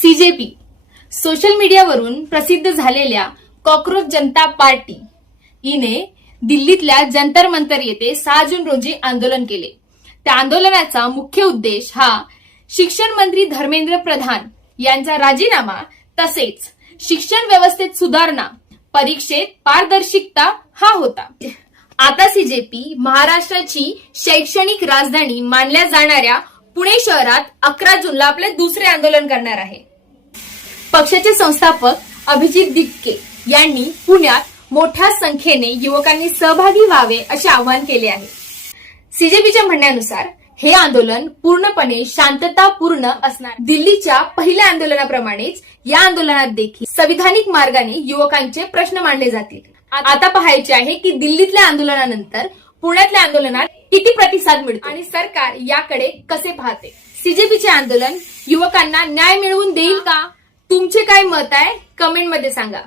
CJP social मीडियावरून प्रसिद्ध झालेल्या कॉकरोच जनता पार्टी हिने दिल्लीतल्या जंतर मंतर येथे 6 जून रोजी आंदोलन केले। त्या आंदोलनाचा मुख्य उद्देश हा शिक्षण मंत्री धर्मेंद्र प्रधान यांचा राजीनामा तसेच शिक्षण व्यवस्थेत सुधारणा, परीक्षेत पारदर्शकता हा होता। आता सीजेपी महाराष्ट्राची शैक्षणिक राजधानी मानल्या जाणाऱ्या पुणे शहरात 11 जूनला आपले दुसरे आंदोलन करणार आहे। पक्षाचे संस्थापक अभिजित दिपके यांनी पुण्यात मोठ्या संख्येने युवकांनी सहभागी व्हावे असे आवाहन केले आहे। सीजेपीच्या म्हणण्यानुसार हे आंदोलन पूर्णपणे शांततापूर्ण असणार। दिल्लीच्या पहिल्या आंदोलनाप्रमाणेच या आंदोलनात देखील संविधानिक मार्गाने युवकांचे प्रश्न मांडले जातील। आता पाहायचे आहे की दिल्लीतल्या आंदोलनानंतर पुण्यातल्या आंदोलनात किती प्रतिसाद मिळतो आणि सरकार याकडे कसे पाहते। सीजेपीचे आंदोलन युवकांना न्याय मिळवून देईल का? तुमचे काय मत आहे कमेंट मध्ये सांगा।